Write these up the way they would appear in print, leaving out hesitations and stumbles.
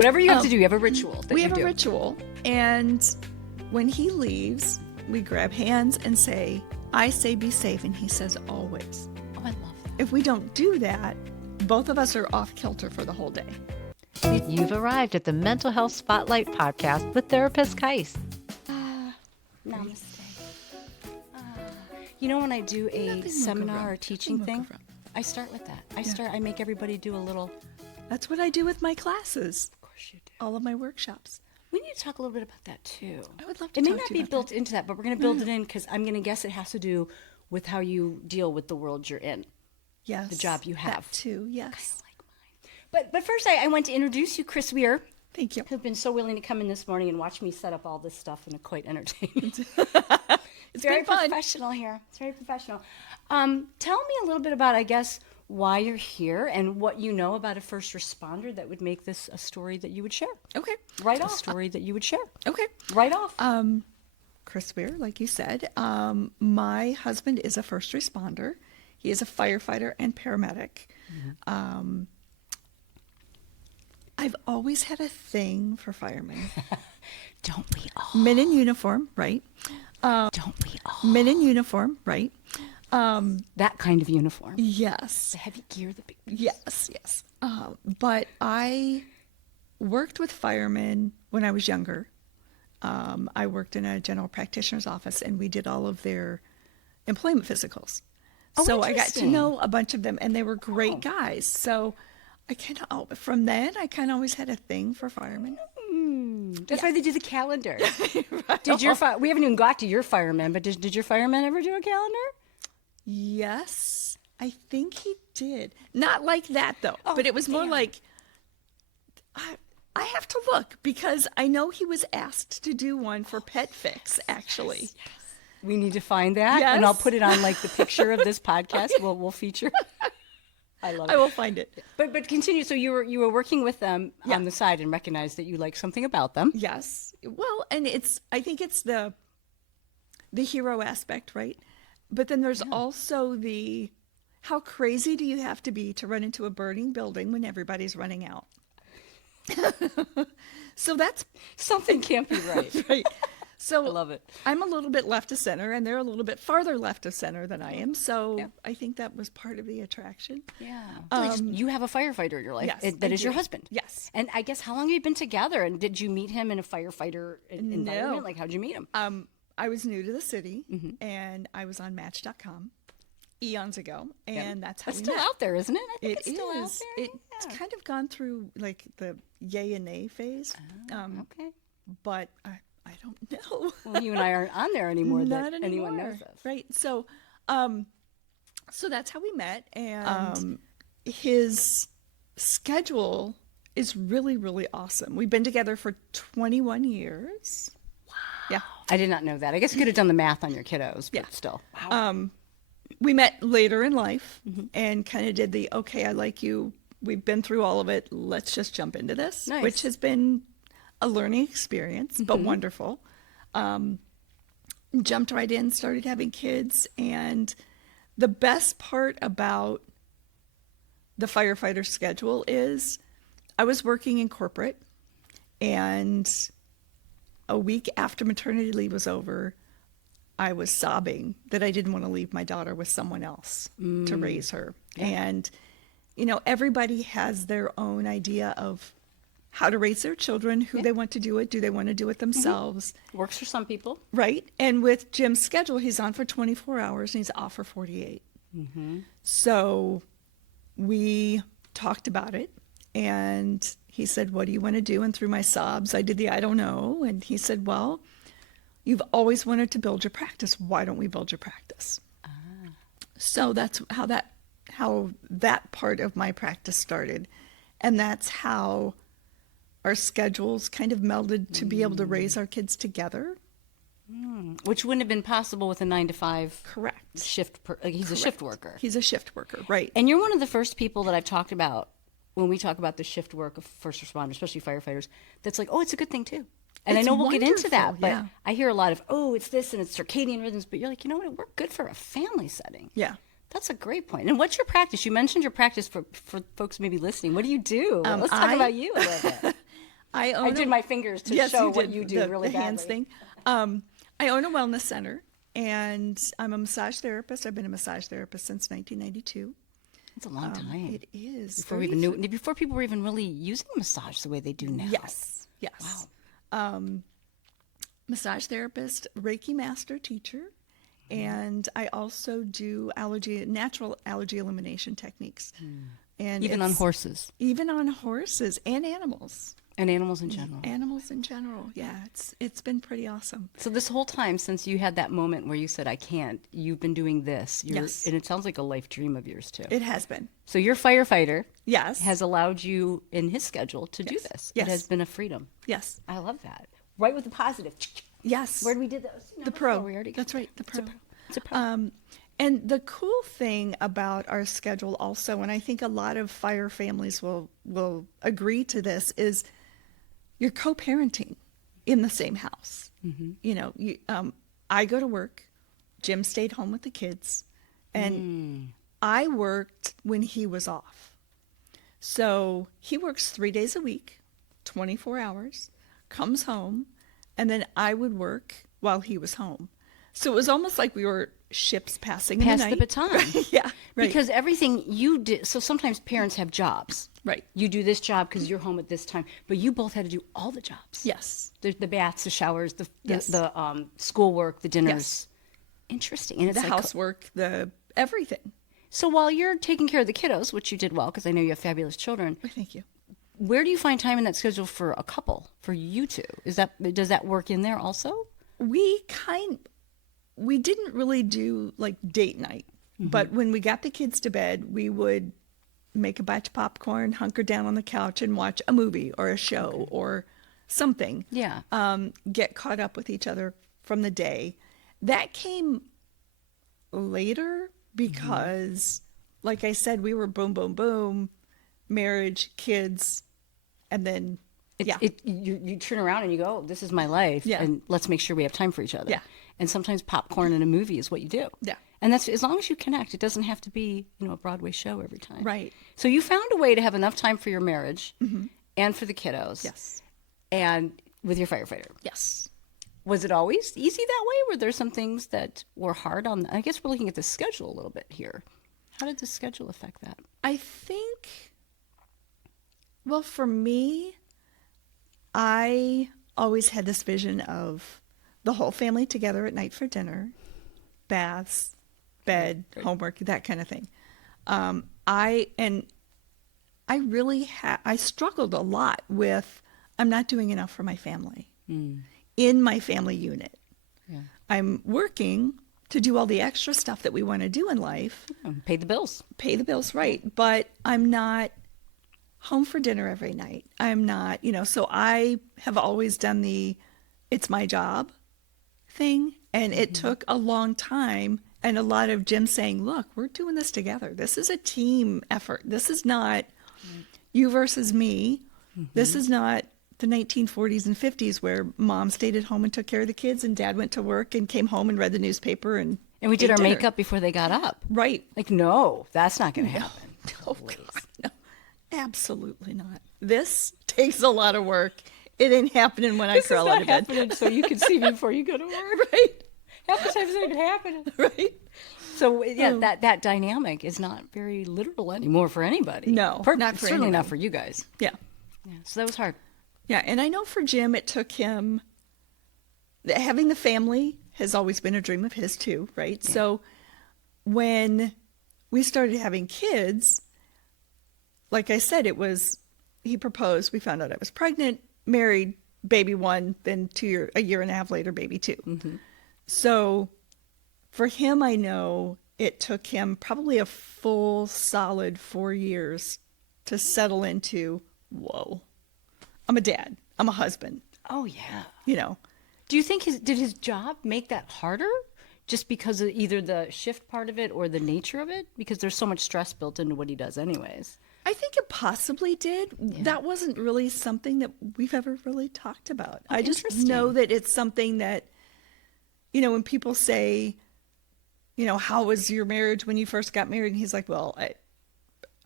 Whatever you have to do, you have a ritual that We you have do. a ritual, and when he leaves, we grab hands and say, I say be safe, and he says always. Oh, I love that. If we don't do that, both of us are off kilter for the whole day. You've arrived at the Mental Health Spotlight podcast with therapist Caise. Namaste. You know, when I do a seminar or teaching thing, I start with that. I make everybody do a little. That's what I do with my classes, Of course you do. all of my workshops. We need to talk a little bit about that too. I would love to It may talk not to be you about built that. into that, but we're going to build it in because I'm going to guess it has to do with how you deal with the world you're in. Yes. The job you have. That too, yes. Like mine. But first, I want to introduce you, Kris Weir, Thank you. who've been so willing to come in this morning and watch me set up all this stuff, and quite entertaining. It's very been fun. professional here. It's very professional. Tell me a little bit about, I guess, why you're here and what you know about a first responder that would make this a story that you would share. Okay. Right off. A story that you would share. Okay. Right off. Kris Weir, like you said. My husband is a first responder. He is a firefighter and paramedic. I've always had a thing for firemen. Don't we all? Men in uniform, right? Don't we all? Men in uniform, right? That kind of uniform. Yes. The heavy gear, the big. Yes, yes. But I worked with firemen when I was younger. I worked in a general practitioner's office, and we did all of their employment physicals. Oh, so I got to interesting. know a bunch of them, and they were great guys. So I kind of, from then, I kind of always had a thing for firemen. That's why they do the calendar. Did your we haven't even got to your fireman, but did your fireman ever do a calendar? Yes, I think he did. Not like that, though. But it was more damn. like, I have to look, because I know he was asked to do one for Pet Fix, actually. We need to find that, and I'll Yes. put it on like the picture of this podcast. We'll feature. I love it. I will find it. But continue. So you were working with them on the side and recognized that you liked something about them. Yes. Well, and I think it's the hero aspect, right? But then there's also how crazy do you have to be to run into a burning building when everybody's running out? So that's Something can't be right. right. So I love it. I'm a little bit left of center, and they're a little bit farther left of center than I am. So I think that was part of the attraction. Yeah. You have a firefighter in your life. Yes, That I is your do. husband. Yes. And I guess how long have you been together? And did you meet him in a firefighter environment? Like, how'd you meet him? I was new to the city, and I was on Match.com eons ago, and that's how It's we still met. out there, isn't it? I think It it's still out is. there. It's kind of gone through like the yay and nay phase, Okay. but I don't know. Well, you and I aren't on there anymore. Not that anymore. anyone knows us. Right. So, so that's how we met, and his schedule is really, really awesome. We've been together for 21 years. Wow. Yeah. I did not know that. I guess you could have done the math on your kiddos, but still. Wow. We met later in life and kind of did okay, I like you. We've been through all of it. Let's just jump into this, Nice. which has been a learning experience, but wonderful. Jumped right in, started having kids. And the best part about the firefighter schedule is I was working in corporate, and a week after maternity leave was over, I was sobbing that I didn't want to leave my daughter with someone else to raise her. And, everybody has their own idea of how to raise their children, who they want to do it. Do they want to do it themselves? Works for some people. Right. And with Jim's schedule, he's on for 24 hours and he's off for 48. So we talked about it, and he said, what do you want to do? And through my sobs, I did the I don't know. And he said, well, you've always wanted to build your practice. Why don't we build your practice? So that's how that part of my practice started. And that's how our schedules kind of melded to be able to raise our kids together. Which wouldn't have been possible with a 9-to-5 Correct. shift. He's a shift worker. He's a shift worker, right. And you're one of the first people that I've talked about when we talk about the shift work of first responders, especially firefighters, that's like, oh, it's a good thing too. And I It's know we'll get into that, wonderful, but yeah. I hear a lot of, oh, it's this and it's circadian rhythms, but you're like, you know what, we're good for a family setting. Yeah. That's a great point. And what's your practice? You mentioned your practice for folks maybe listening. What do you do? Let's talk about you a little bit. I did my fingers to Yes, show you what did you do really the badly. hands thing. I own a wellness center, and I'm a massage therapist. I've been a massage therapist since 1992. It's a long time. It is. Before people were even really using massage the way they do now. Yes. Wow. Massage therapist, Reiki master teacher, and I also do natural allergy elimination techniques. And Even on horses. Even on horses and animals. And animals in general. Animals in general. Yeah, it's been pretty awesome. So this whole time since you had that moment where you said, I can't, you've been doing this. Yes. And it sounds like a life dream of yours too. It has been. So your firefighter Yes. has allowed you in his schedule to do this. Yes. It has been a freedom. Yes. I love that. Right with the positive. Yes. Where did we do those? The pro. We already That's right. The pro. It's a pro. And the cool thing about our schedule also, and I think a lot of fire families will agree to this, is you're co-parenting in the same house. Mm-hmm. You know, I go to work, Jim stayed home with the kids, and I worked when he was off. So he works 3 days a week, 24 hours, comes home, and then I would work while he was home. So it was almost like we were ships passing in the Pass night. the baton. Yeah, right. Because everything you did, so sometimes parents have jobs. Right. You do this job because you're home at this time, but you both had to do all the jobs. Yes. The baths, the showers, the Yes. schoolwork, the dinners. Yes. Interesting. And it's The like, housework, the everything. so while you're taking care of the kiddos, which you did well, because I know you have fabulous children, Oh, thank you. where do you find time in that schedule for a couple, for you two? Does that work in there also? We didn't really do like date night, but when we got the kids to bed, we would make a batch of popcorn, hunker down on the couch and watch a movie or a show or something. Yeah. Get caught up with each other from the day. That came later because, like I said, we were boom, boom, boom, marriage, kids, and then You turn around and you go, this is my life, Yeah. and let's make sure we have time for each other. Yeah. And sometimes popcorn in a movie is what you do. Yeah. And that's as long as you connect. It doesn't have to be, a Broadway show every time. Right. So you found a way to have enough time for your marriage and for the kiddos. Yes. And with your firefighter. Yes. Was it always easy that way? Were there some things that were hard on? I guess we're looking at the schedule a little bit here. How did the schedule affect that? I think, well, for me, I always had this vision of the whole family together at night for dinner, baths, bed, homework, that kind of thing. I struggled a lot with, I'm not doing enough for my family in my family unit. Yeah. I'm working to do all the extra stuff that we want to do in life. Pay the bills. Pay the bills, right. But I'm not home for dinner every night. I'm not, so I have always done the it's my job thing. And it took a long time and a lot of Jim saying, look, we're doing this together. This is a team effort. This is not you versus me. This is not the 1940s and 50s where mom stayed at home and took care of the kids and dad went to work and came home and read the newspaper and we did ate our dinner. makeup before they got up. Right. Like, no, that's not going to happen. Oh, God, no. Absolutely not. This takes a lot of work. It ain't happening when I crawl out of bed. happening so you can see me before you go to work. Right. Half the time it's not even happening. Right. So yeah, that dynamic is not very literal anymore for anybody. No, not for certainly not anybody. for you guys. Yeah. Yeah, so that was hard. Yeah. And I know for Jim, it took him, having the family has always been a dream of his too, right? Yeah. So when we started having kids, like I said, he proposed, we found out I was pregnant, married, baby one, then a year and a half later, baby two. Mm-hmm. So for him, I know it took him probably a full solid 4 years to settle into, whoa, I'm a dad, I'm a husband. Oh yeah. Do you think did his job make that harder? Just because of either the shift part of it or the nature of it? Because there's so much stress built into what he does anyways. I think it possibly did. Yeah. That wasn't really something that we've ever really talked about. I just know that it's something that, when people say, how was your marriage when you first got married? And he's like, well,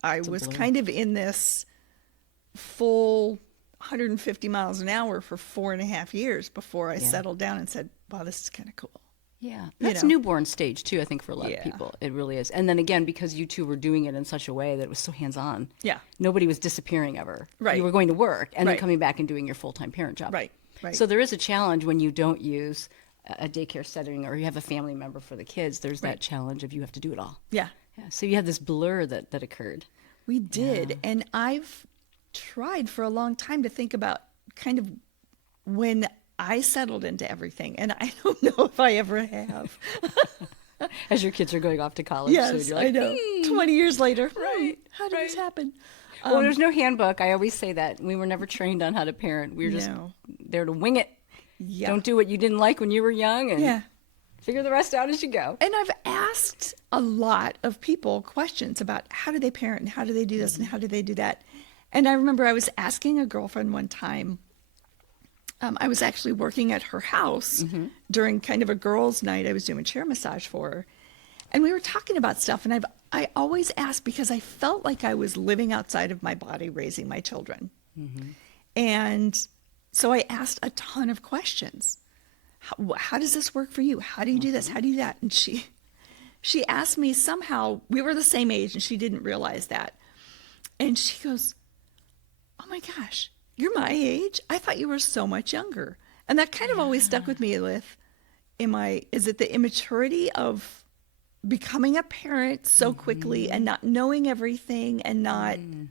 I was kind of in this full 150 miles an hour for 4.5 years before I settled down and said, wow, this is kind of cool. Yeah, You that's know. newborn stage too, I think, for a lot of Yeah. people. It really is. And then again, because you two were doing it in such a way that it was so hands-on. Yeah. Nobody was disappearing ever. Right. You were going to work and then Right. coming back and doing your full-time parent job. Right, right. So there is a challenge when you don't use a daycare setting or you have a family member for the kids. There's that challenge of you have to do it all. Yeah. Yeah. So you had this blur that occurred. We did. And I've tried for a long time to think about kind of when I settled into everything. And I don't know if I ever have. As your kids are going off to college. Yes, so you're like, I know. 20 years later. Right, How did this happen? Well, there's no handbook. I always say that. We were never trained on how to parent. We were just No. there to wing it. Yeah. Don't do what you didn't like when you were young and Yeah. figure the rest out as you go. And I've asked a lot of people questions about how do they parent and how do they do this and how do they do that. And I remember I was asking a girlfriend one time, I was actually working at her house during kind of a girls' night. I was doing chair massage for her. And we were talking about stuff. And I always asked because I felt like I was living outside of my body raising my children. And so I asked a ton of questions. How does this work for you? How do you do this? How do you do that? And she asked me somehow, we were the same age and she didn't realize that. And she goes, oh my gosh, you're my age? I thought you were so much younger. And that kind of always stuck with me with, is it the immaturity of becoming a parent so quickly and not knowing everything and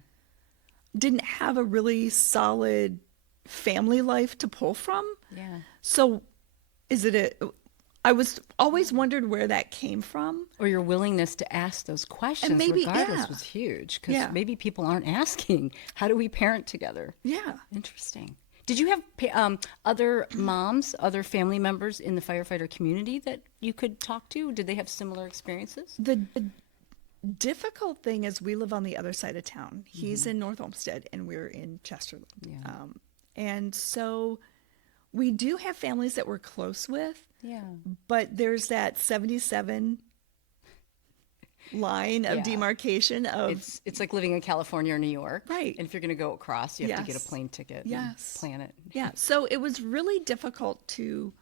didn't have a really solid family life to pull from? Yeah. So I was always wondered where that came from. Or your willingness to ask those questions And maybe, regardless yeah. was huge. Because Yeah. maybe people aren't asking, how do we parent together? Yeah. Interesting. Did you have other moms, other family members in the firefighter community that you could talk to? Did they have similar experiences? The difficult thing is we live on the other side of town. He's in North Olmsted and we're in Chesterland. Yeah. And so we do have families that we're close with, Yeah. but there's that 77 line of Yeah. demarcation of It's like living in California or New York. Right. And if you're going to go across, you have to get a Yes. plane ticket Yes. and plan it. yeah. So it was really difficult to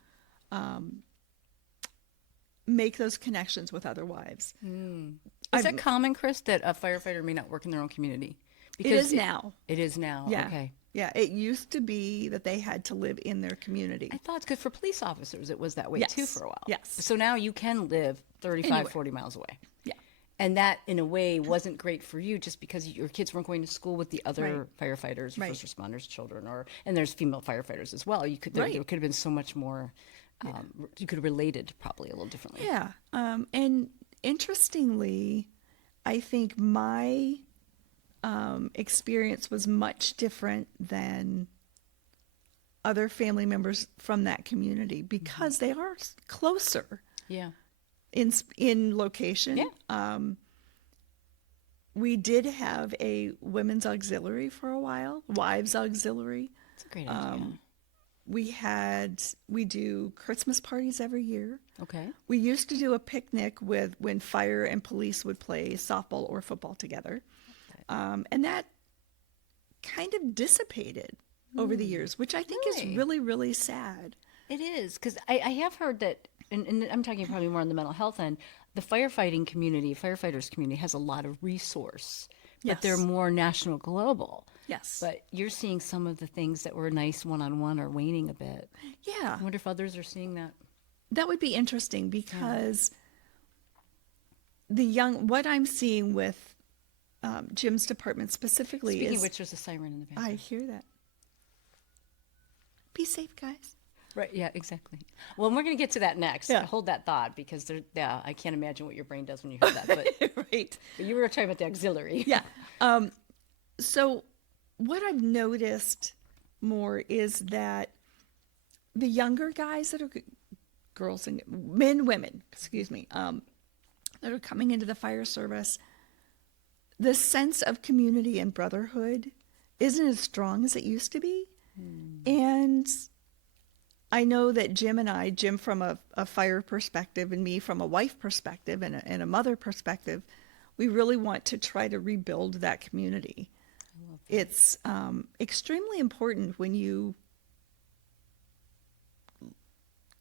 make those connections with other wives. Is that common, Kris, that a firefighter may not work in their own community? It is now. It is now. Yeah. Okay. Yeah. It used to be that they had to live in their community. I thought it's good for police officers. It was that way too Yes. for a while. Yes. So now you can live 35, Anywhere. 40 miles away. Yeah. And that, in a way, wasn't great for you just because your kids weren't going to school with the other firefighters, or Right. first responders' children, and there's female firefighters as well. There Right. could have been so much more. You could have related probably a little differently. Yeah. And interestingly, I think my experience was much different than other family members from that community because they are closer Yeah. in location. Yeah. We did have a women's auxiliary for a while, wives auxiliary. It's a great idea. We do Christmas parties every year. Okay. We used to do a picnic when fire and police would play softball or football together. And that kind of dissipated over the years, which I think is really, really sad. It is, because I have heard that, and I'm talking probably more on the mental health end, the firefighters community has a lot of resource, but they're Yes. more national global. Yes. But you're seeing some of the things that were nice one-on-one are waning a bit. Yeah. I wonder if others are seeing that. That would be interesting because what I'm seeing with Jim's department specifically Speaking is... of which, there's a siren in the I background. hear that. Be safe, guys. Right, yeah, exactly. Well, and we're going to get to that next. Yeah. Hold that thought, because I can't imagine what your brain does when you hear that. But, Right. but you were talking about the auxiliary. Yeah. So what I've noticed more is that the younger guys that are girls and women, excuse me, that are coming into the fire service, the sense of community and brotherhood isn't as strong as it used to be. And I know that Jim from a fire perspective and me from a wife perspective and a mother perspective, we really want to try to rebuild that community. It's extremely important when you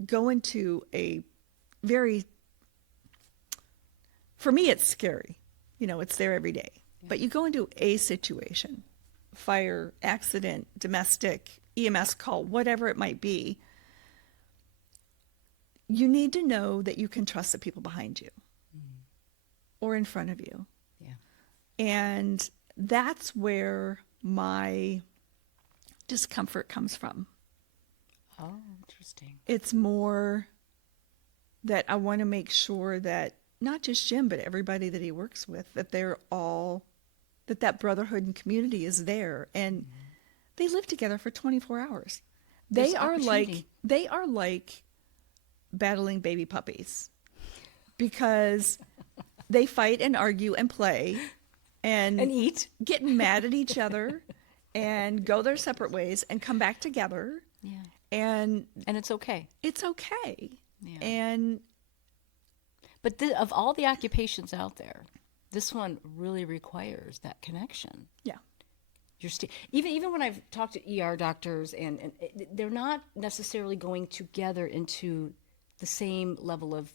go into a very, for me, it's scary. You know, it's there every day. Yeah. But you go into a situation, fire, accident, domestic, EMS call, whatever it might be, you need to know that you can trust the people behind you or in front of you. Yeah. And that's where my discomfort comes from. Oh, interesting. It's more that I want to make sure that not just Jim, but everybody that he works with, that they're all, that brotherhood and community is there. And they live together for 24 hours. They are like battling baby puppies because they fight and argue and play and eat, getting mad at each other and go their separate ways and come back together. Yeah. And it's okay. It's okay. Yeah. But of all the occupations out there, this one really requires that connection. Yeah. Even when I've talked to ER doctors, and they're not necessarily going together into the same level of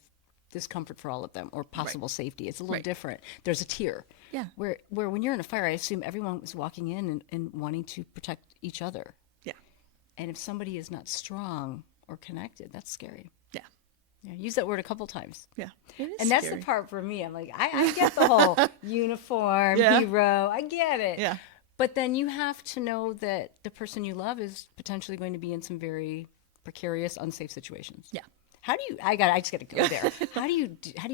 discomfort for all of them or possible safety. It's a little different. There's a tier. Yeah. Where when you're in a fire, I assume everyone was walking in and wanting to protect each other. Yeah. And if somebody is not strong or connected, that's scary. Yeah. Yeah, use that word a couple times. Yeah. It is And that's scary. the part for me. I'm like, I get the whole uniform, hero. I get it. Yeah. But then you have to know that the person you love is potentially going to be in some very precarious, unsafe situations. Yeah. How do you? I just got to go there. How do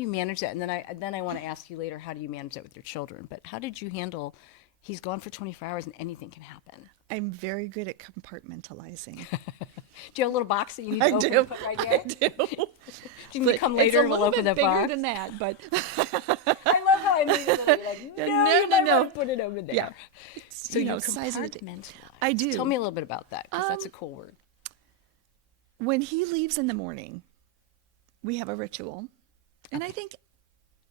you manage that? And then I want to ask you later, how do you manage that with your children? But how did you handle? He's gone for 24 hours and anything can happen. I'm very good at compartmentalizing. Do you have a little box that you need to open and put right there? I do. Do you need to come later and we'll open that box? It's a little bit bigger than that, but I love how I made it. Like, no, put it over there. yeah. So you you know, size of the compartmentalize. I do. Tell me a little bit about that, because that's a cool word. When he leaves in the morning, we have a ritual. And I think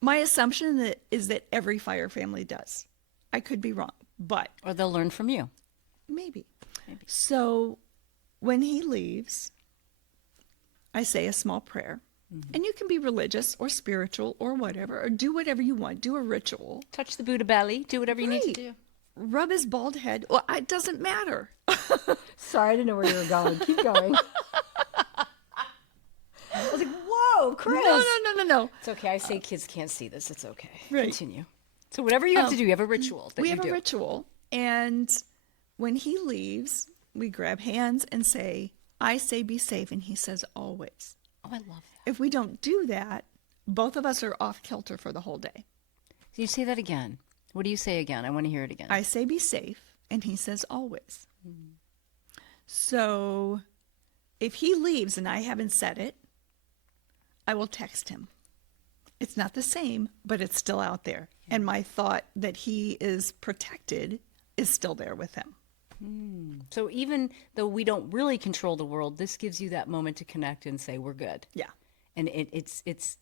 my assumption is that every fire family does. I could be wrong, but Or they'll learn from you. maybe. So when he leaves, I say a small prayer. And you can be religious or spiritual or whatever, or do whatever you want. Do a ritual. Touch the Buddha belly. Do whatever you need to Right. do. Rub his bald head. Well, it doesn't matter. Sorry, I didn't know where you were going. Keep going. I was like, whoa, Kris. No. It's okay. I say kids can't see this. It's okay. Right. Continue. So whatever you have to do, you have a ritual that We you have do. a ritual. And when he leaves, we grab hands and say, I say be safe. And he says always. Oh, I love that. If we don't do that, both of us are off kilter for the whole day. So you say that again. What do you say again? I want to hear it again. I say be safe, and he says always. So if he leaves and I haven't said it, I will text him. It's not the same, but it's still out there. Yeah. And my thought that he is protected is still there with him. So even though we don't really control the world, this gives you that moment to connect and say, we're good. Yeah. And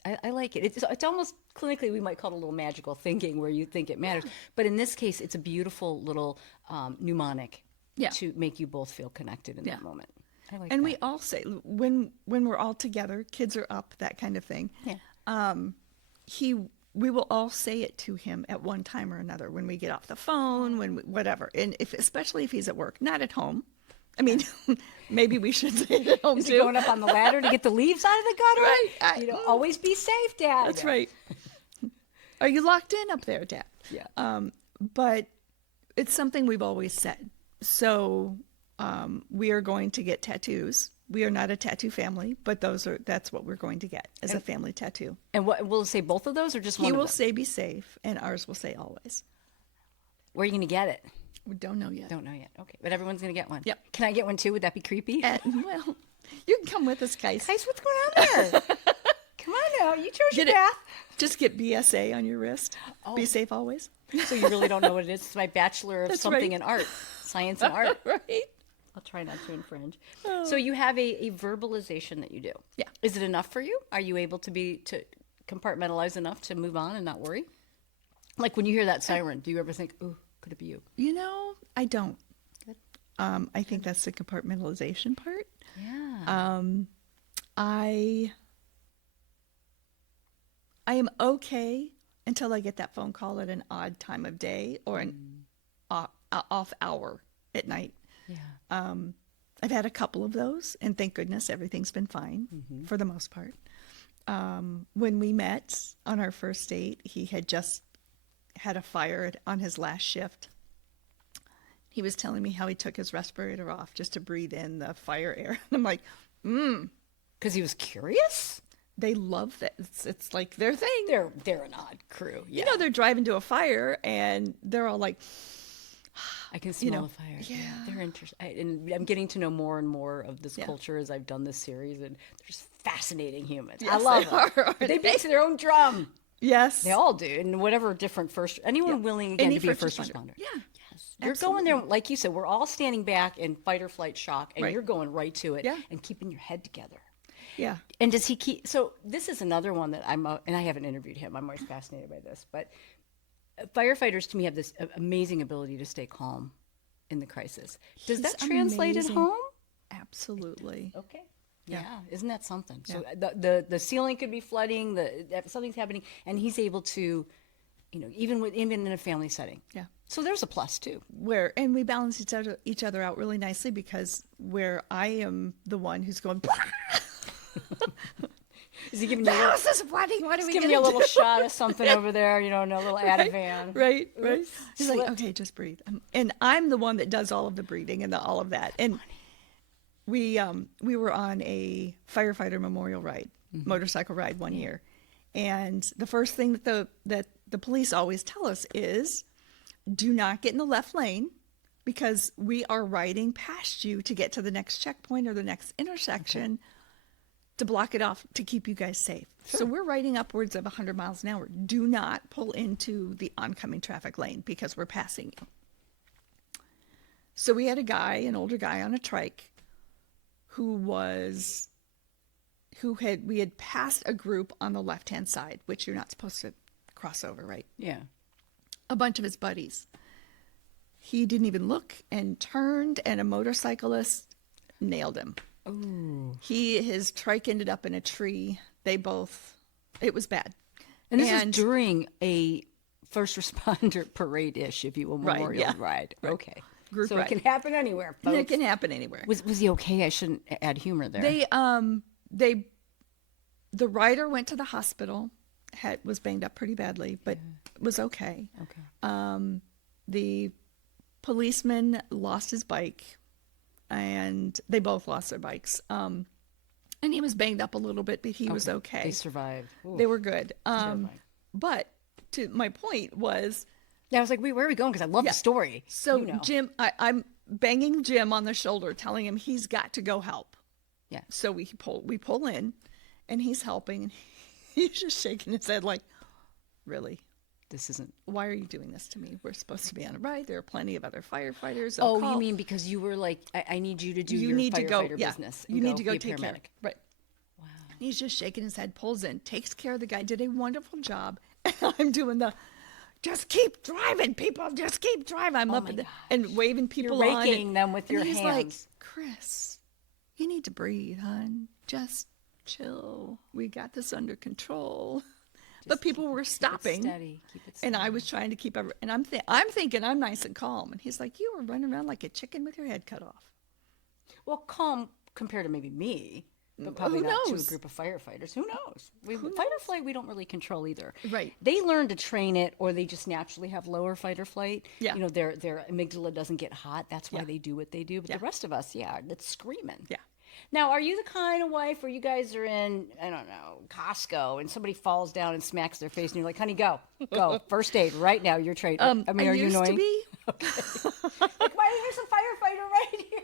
I like it. It's almost clinically, we might call it a little magical thinking where you think it matters. But in this case, it's a beautiful little mnemonic to make you both feel connected in that moment. I like and that. we all say, when we're all together, kids are up, that kind of thing. Yeah. We will all say it to him at one time or another when we get off the phone, whatever. And especially if he's at work, not at home. I mean, maybe we should say it at home Is too. he going up on the ladder to get the leaves out of the gutter? Right. Always be safe, Dad. That's right. Are you locked in up there, Dad? Yeah. But it's something we've always said. So we are going to get tattoos. We are not a tattoo family, but that's what we're going to get as a family tattoo. And what will it say, both of those or just one He of will them? say be safe, and ours will say always. Where are you going to get it? We don't know yet. Don't know yet. Okay. But everyone's going to get one. Yep. Can I get one too? Would that be creepy? Well, you can come with us, Caise. Caise, what's going on there? Come on now. You chose your path. Just get BSA on your wrist. Be safe always. So you really don't know what it is. It's my bachelor of That's something right. in art, science and art. Right. I'll try not to infringe. So you have a verbalization that you do. Yeah. Is it enough for you? Are you able to compartmentalize enough to move on and not worry? Like when you hear that siren, do you ever think, ooh, could it be you? I don't. Good. I think that's the compartmentalization part. Yeah. I am okay until I get that phone call at an odd time of day or an off hour at night. Yeah. I've had a couple of those, and thank goodness everything's been fine for the most part. When we met on our first date, he had just had a fire on his last shift. He was telling me how he took his respirator off just to breathe in the fire air. And I'm like, Because he was curious? they love that. It's like their thing. They're an odd crew. Yeah. They're driving to a fire and they're all like, I can smell the fire. yeah. They're interesting. And I'm getting to know more and more of this culture as I've done this series, and they're just fascinating humans. I Yes, love they them. are, They beat to their own drum. yes. They all do. And whatever different anyone willing again Any to be a first first responder. responder. Yeah. Yes. You're going there, like you said, we're all standing back in fight or flight shock, and Right. you're going right to it Yeah. and keeping your head together. Yeah. And does he keep? So this is another one that and I haven't interviewed him. I'm always fascinated by this, but firefighters to me have this amazing ability to stay calm in the crisis. Does that He's translate amazing. at home? Absolutely. Okay. Yeah. Isn't that something? So the ceiling could be flooding, something's happening, and he's able to, even in a family setting. Yeah. So there's a plus too. And we balance each other out really nicely, because where I am the one who's going, Is he giving the you house is flooding. What are he's we giving going you a to do? little shot of something over there, a little Ativan. Right. He's like, Slipped. okay, just breathe. And I'm the one that does all of the breathing and all of that. And we were on a firefighter memorial ride, motorcycle ride one year. And the first thing that the police always tell us is, do not get in the left lane, because we are riding past you to get to the next checkpoint or the next intersection to block it off to keep you guys safe. So we're riding upwards of 100 miles an hour. Do not pull into the oncoming traffic lane because we're passing you. So we had an older guy on a trike we had passed a group on the left-hand side, which you're not supposed to cross over, right? Yeah. A bunch of his buddies. He didn't even look and turned, and a motorcyclist nailed him. Ooh. His trike ended up in a tree. It was bad. And this is during a first responder parade-ish, if you will, Right, memorial yeah. ride. Right. Okay. Group so ride. it can happen anywhere, folks. It can happen anywhere. Was he okay? I shouldn't add humor there. The rider went to the hospital, was banged up pretty badly, but was okay. Okay. The policeman lost his bike, and they both lost their bikes. And he was banged up a little bit, but he was okay. They survived. Ooh. They were good. Terrifying. But to my point was, Yeah, I was like, wait, where are we going? Because I love the story. so Jim, I'm banging Jim on the shoulder, telling him he's got to go help. Yeah. So we pull in, and he's helping, and he's just shaking his head like, really? This isn't. Why are you doing this to me? We're supposed to be on a ride. There are plenty of other firefighters. Oh, you mean because you were like, I need you to do your firefighter business. You need to go be a take care. paramedic. Right. Wow. He's just shaking his head, pulls in, takes care of the guy, did a wonderful job. And I'm doing just keep driving, people. Just keep driving. I'm up and waving people You're on. raking them with your and he's hands. like, Kris, you need to breathe, hon. Just chill. We got this under control. But people were stopping. Keep it steady. And I was trying to keep and I'm thinking I'm nice and calm. And he's like, you were running around like a chicken with your head cut off. Well, calm compared to maybe me, but probably Who not to a knows? group of firefighters. Who knows? Fight or flight, we don't really control either. Right. They learn to train it, or they just naturally have lower fight or flight. Yeah. Their amygdala doesn't get hot. That's why they do what they do. But Yeah. the rest of us, it's screaming. Yeah. Now, are you the kind of wife where you guys are in, I don't know, Costco, and somebody falls down and smacks their face, and you're like, honey, go. First aid right now. You're trained. I mean, are you used annoying? to be. Like, why is there a firefighter right here?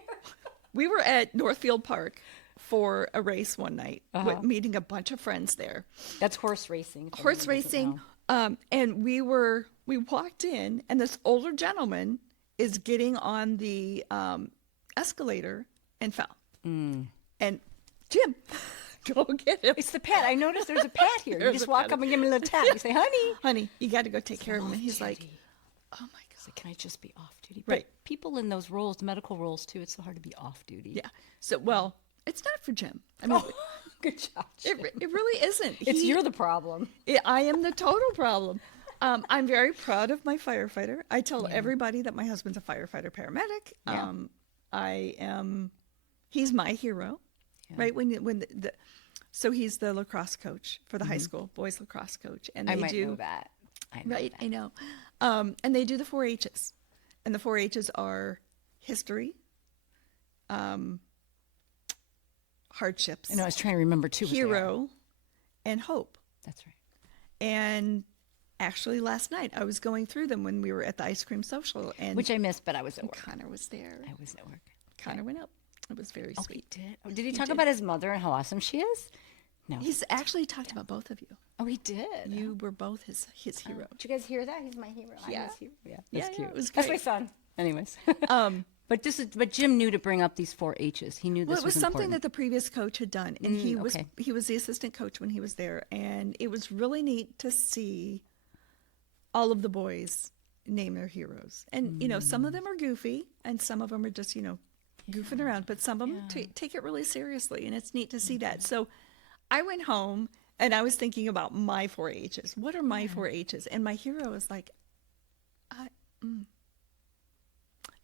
We were at Northfield Park for a race one night, meeting a bunch of friends there. That's horse racing. if Horse anyone doesn't racing. know. And we walked in, and this older gentleman is getting on the escalator and fell. And Jim, go get him. It's the pet. I noticed there's a pet here. You There's just a walk pet. up and give him a little tap. You say, honey. Honey, you got to go take care of him. And he's like, oh my God. It's like, can I just be off duty? Right. But people in those roles, medical roles too, it's so hard to be off duty. Yeah. So, well, it's not for Jim. I mean, Good job. it really isn't. You're the problem. I am the total problem. I'm very proud of my firefighter. I tell everybody that my husband's a firefighter paramedic. He's my hero, right? So he's the lacrosse coach for the high school, boys lacrosse coach. And I might know that. I know. And they do the 4-H's. And the 4-H's are history, hardships, I know, I was trying to remember too. hero, and hope. That's right. And actually last night I was going through them when we were at the ice cream social, and Which I missed, but I was at work. Connor was there. I was at work. Connor went up. It was very sweet. He did? Oh, did he talk about his mother and how awesome she is? No. He's actually talked about both of you. Oh, he did? You were both his hero. Did you guys hear that? He's my hero. Yeah. I'm his hero. Yeah, Yeah, that's yeah, cute. it was That's my great. son. Anyways. But Jim knew to bring up these 4-H's. He knew this Well, it was something important. that the previous coach had done, and he was okay. the assistant coach when he was there, and it was really neat to see all of the boys name their heroes. And some of them are goofy, and some of them are just goofing around, but some of them take it really seriously, and it's neat to see that. So I went home and I was thinking about my 4-H's. What are my 4-H's? And my hero is like,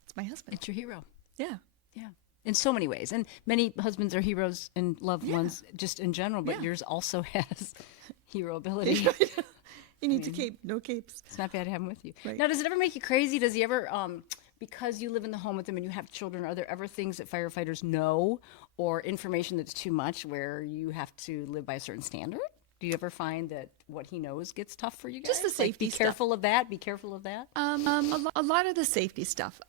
it's my husband. It's your hero. Yeah. Yeah. In so many ways. And many husbands are heroes and loved ones just in general, but yours also has hero ability. He needs a cape, no capes. It's not bad to have him with you. Right. Now, does it ever make you crazy? Does he ever, because you live in the home with them and you have children, are there ever things that firefighters know or information that's too much where you have to live by a certain standard? Do you ever find that what he knows gets tough for you guys? Just the safety be stuff. careful of that. Be careful of that. A lot of the safety stuff.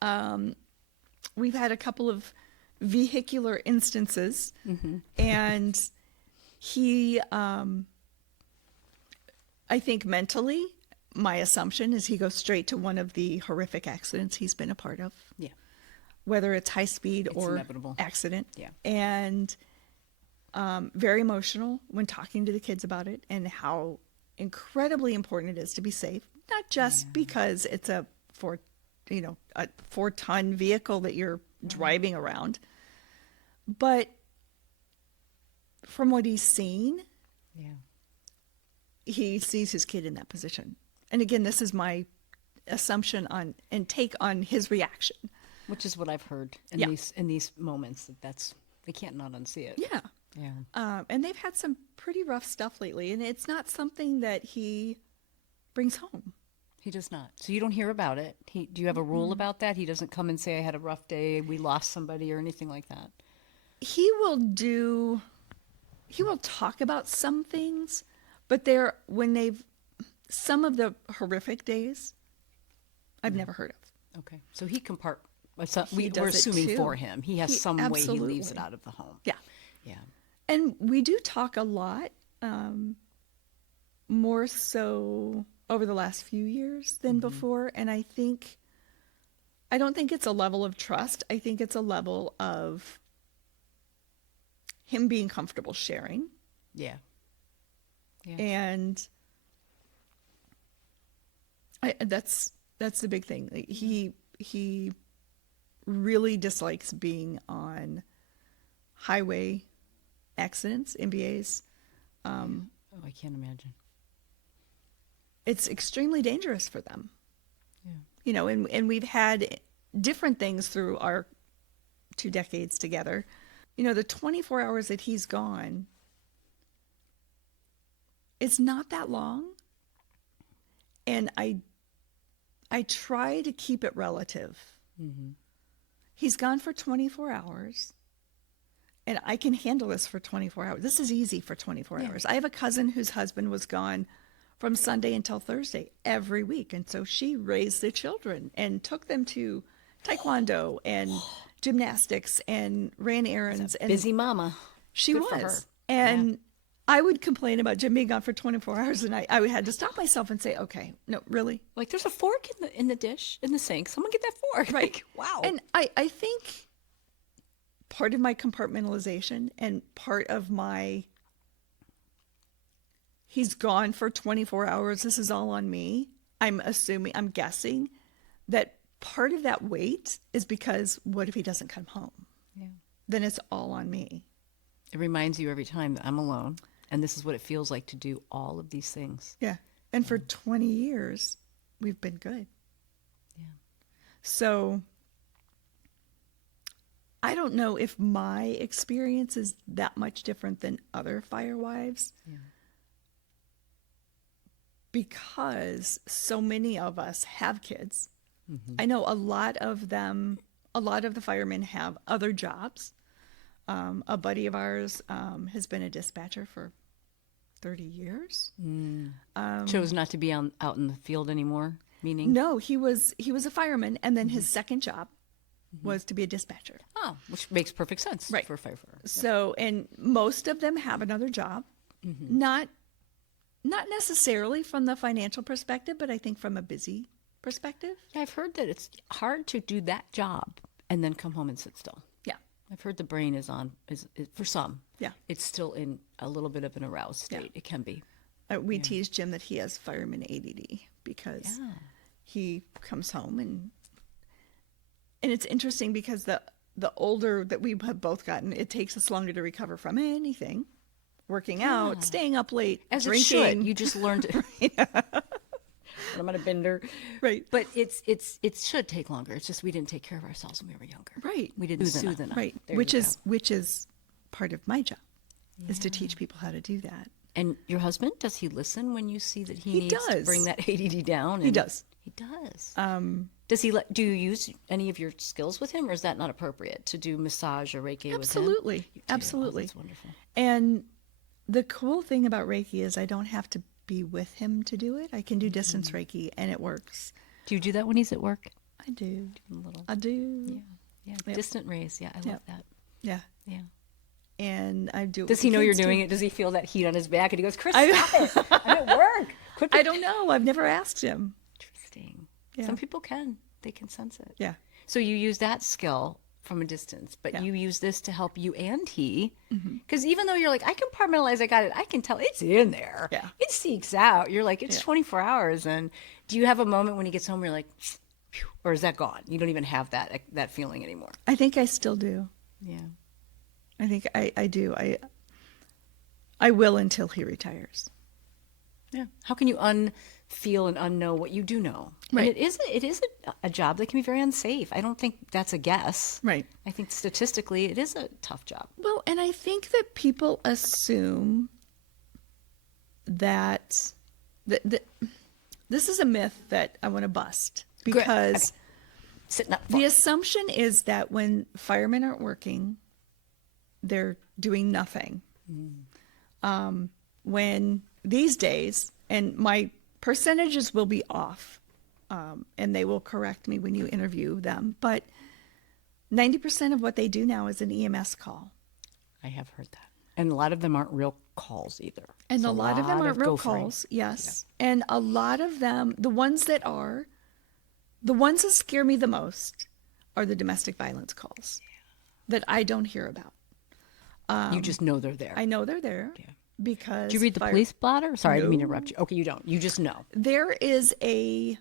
We've had a couple of vehicular instances, and he, I think mentally, my assumption is he goes straight to one of the horrific accidents he's been a part of. Yeah. Whether it's high speed or inevitable. accident. Yeah. And very emotional when talking to the kids about it and how incredibly important it is to be safe. Not just because it's a 4-ton vehicle that you're driving around, but from what he's seen, he sees his kid in that position. And again, this is my assumption on and take on his reaction. Which is what I've heard in these moments. That's they can't not unsee it. Yeah. Yeah. And they've had some pretty rough stuff lately, and it's not something that he brings home. He does not. So you don't hear about it. Do you have a rule about that? He doesn't come and say, I had a rough day, we lost somebody, or anything like that? He will talk about some things, but some of the horrific days, I've never heard of. Okay. So he we're does it assuming too. for him. He has some way he leaves it absolutely. out of the home. Yeah. Yeah. And we do talk a lot, more so over the last few years than before. And I don't think it's a level of trust. I think it's a level of him being comfortable sharing. Yeah. Yeah. And that's the big thing. Like, he really dislikes being on highway accidents, MBAs. Oh, I can't imagine. It's extremely dangerous for them. Yeah. And we've had different things through our 2 decades together. The 24 hours that he's gone, it's not that long. And I try to keep it relative. He's gone for 24 hours. And I can handle this for 24 hours. This is easy for 24 hours. I have a cousin whose husband was gone from Sunday until Thursday every week. And so she raised the children and took them to taekwondo and gymnastics and ran errands. And Busy mama. she Good was. for her. And I would complain about Jim being gone for 24 hours, and I had to stop myself and say, okay, no, really? Like, there's a fork in the dish, in the sink. Someone get that fork. Right. Like, wow. And I think part of my compartmentalization and part of my he's gone for 24 hours, this is all on me. I'm guessing that part of that weight is because what if he doesn't come home? Yeah. Then it's all on me. It reminds you every time that I'm alone, and this is what it feels like to do all of these things. Yeah. And for 20 years, we've been good. Yeah. So I don't know if my experience is that much different than other firewives. Yeah. Because so many of us have kids. Mm-hmm. I know a lot of the firemen have other jobs. A buddy of ours has been a dispatcher for 30 years. Chose not to be out in the field anymore, meaning? No, he was a fireman, and then his second job was to be a dispatcher. Oh, which makes perfect sense Right. for a firefighter. So, and most of them have another job, not necessarily from the financial perspective, but I think from a busy perspective. Yeah, I've heard that it's hard to do that job and then come home and sit still. Yeah, I've heard the brain is for some. yeah. It's still in a little bit of an aroused state. Yeah. It can be. We tease Jim that he has fireman ADD because he comes home and it's interesting because the older that we have both gotten, it takes us longer to recover from anything. Working out, staying up late, As drinking. it should. You just learn to. I'm on a bender. Right. But it should take longer. It's just we didn't take care of ourselves when we were younger. Right. We didn't soothe enough. Right. There Which you is part of my job is to teach people how to do that. And your husband, does he listen when you see that he needs to does. bring that ADD down? He does. He does. Does he do you use any of your skills with him, or is that not appropriate to do massage or Reiki Absolutely. with him? You do? Absolutely. Oh, that's wonderful. And the cool thing about Reiki is I don't have to be with him to do it. I can do distance Reiki and it works. Do you do that when he's at work? I do. A little. I do. Yeah. Yep. Distant rays. Yeah, I love that. Yeah. Yeah. And I do it. Does with he the know you're kids, doing too. it? Does he feel that heat on his back? And he goes, Kris, stop it. I'm at work. Quit I don't know. I've never asked him. Interesting. Yeah. Some people can. They can sense it. Yeah. So you use that skill from a distance, but Yeah. you use this to help you and he. Because even though you're like, I compartmentalize, I got it, I can tell it's in there. Yeah. It seeks out. You're like, it's 24 hours. And do you have a moment when he gets home where you're like, phew, or is that gone? You don't even have that feeling anymore. I think I still do. Yeah. I think I do. I will until he retires. Yeah. How can you unfeel and unknow what you do know? Right. And it is a job that can be very unsafe. I don't think that's a guess. Right. I think statistically it is a tough job. Well, and I think that people assume that this is a myth that I want to bust because Sitting up. the assumption is that when firemen aren't working, they're doing nothing. When these days, and my percentages will be off, and they will correct me when you interview them, but 90% of what they do now is an EMS call. I have heard that. And a lot of them aren't real calls either. And It's a lot of them aren't real gophering. calls, yes. And a lot of them, the ones that scare me the most are the domestic violence calls that I don't hear about. You just know they're there. I know they're there because. Do you read the police blotter? Sorry, I didn't mean to interrupt you. Okay, you don't. You just know. There is an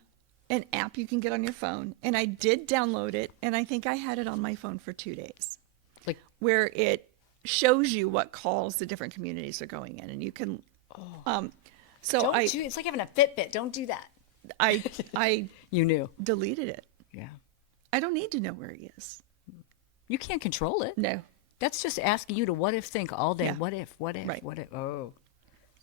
app you can get on your phone, and I did download it, and I think I had it on my phone for 2 days, Like, where it shows you what calls the different communities are going in, and you can. So it's like having a Fitbit. Don't do that. I You knew. deleted it. Yeah. I don't need to know where he is. You can't control it. No. That's just asking you to what if think all day. Yeah. What if, Right. what if? Oh,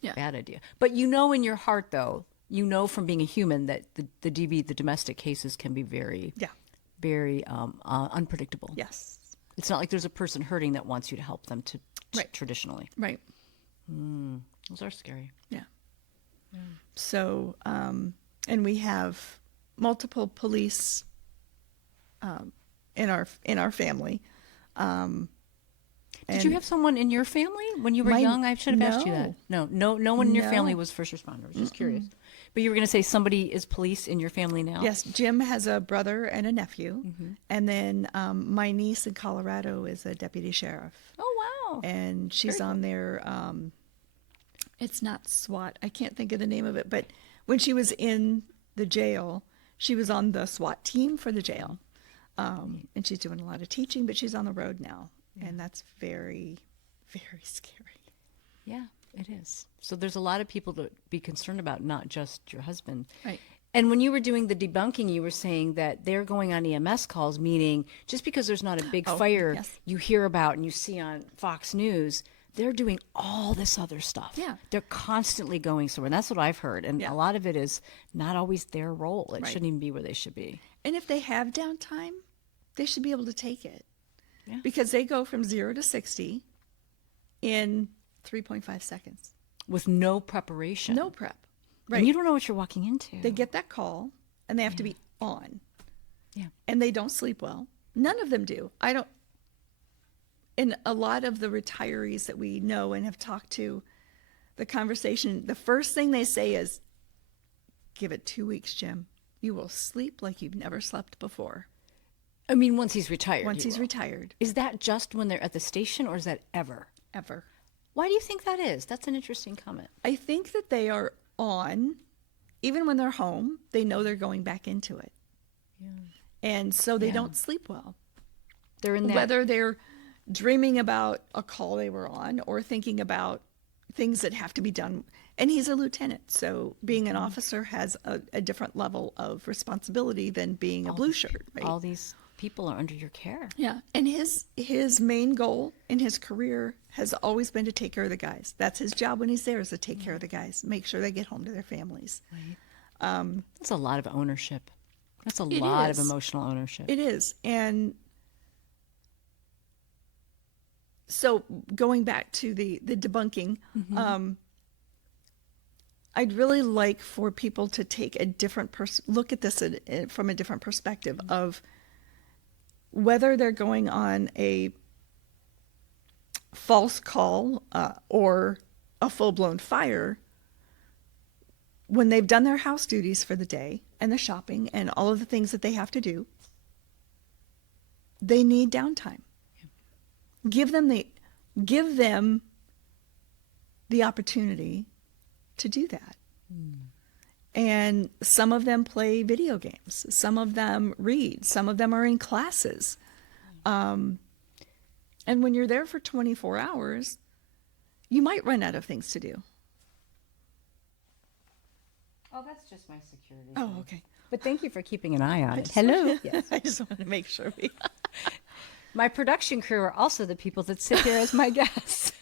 Yeah. bad idea. But you know in your heart, though, you know from being a human that the domestic cases can be very, Yeah. very unpredictable. Yes. It's not like there's a person hurting that wants you to help them Right. traditionally. Right. Those are scary. Yeah. So, and we have multiple police in our family. Did you have someone in your family when you were young? I should have asked you that. No one in your family was first responder. I was just curious. But you were going to say somebody is police in your family now? Yes, Jim has a brother and a nephew, and then my niece in Colorado is a deputy sheriff, Oh, wow. and she's on their. It's not SWAT. I can't think of the name of it, but when she was in the jail, She was on the SWAT team for the jail. And she's doing a lot of teaching, but she's on the road now. And that's very, very scary. Yeah, it is. So there's a lot of people to be concerned about, not just your husband. Right. And when you were doing the debunking, you were saying that they're going on EMS calls, meaning just because there's not a big fire yes. you hear about and you see on Fox News, they're doing all this other stuff. Yeah. They're constantly going somewhere. And that's what I've heard. And Yeah. a lot of it is not always their role. It Right. shouldn't even be where they should be. And if they have downtime, they should be able to take it. Yeah. Because they go from 0 to 60 in 3.5 seconds. With no preparation. No prep. Right. And you don't know what you're walking into. They get that call and they have to be on. Yeah. And they don't sleep well. None of them do. I don't. And a lot of the retirees that we know and have talked to, the conversation, the first thing they say is, give it 2 weeks, Jim. You will sleep like you've never slept before. I mean, once he's retired. Once he he's will. retired. Is that just when they're at the station, or is that ever? Ever. Why do you think that is? That's an interesting comment. I think that they are on, even when they're home, they know they're going back into it. Yeah. And so they Yeah. don't sleep well. They're in that. Whether they're dreaming about a call they were on or thinking about things that have to be done. And he's a lieutenant, so being an officer has a different level of responsibility than being a blue shirt, right? All these people are under your care. Yeah, and his main goal in his career has always been to take care of the guys. That's his job when he's there, is to take care of the guys, make sure they get home to their families. Right. That's a lot of ownership. That's a It lot of is. emotional ownership. It is, and so going back to the debunking, I'd really like for people to take a different look at this from a different perspective of whether they're going on a false call or a full-blown fire. When they've done their house duties for the day and the shopping and all of the things that they have to do, they need downtime. Give them the opportunity to do that. And some of them play video games. Some of them read. Some of them are in classes. And when you're there for 24 hours, you might run out of things to do. Oh, that's just my security. Oh, okay. But thank you for keeping an eye on it. just Hello. wanted- Yes. I just wanted to make sure we... My production crew are also the people that sit here as my guests.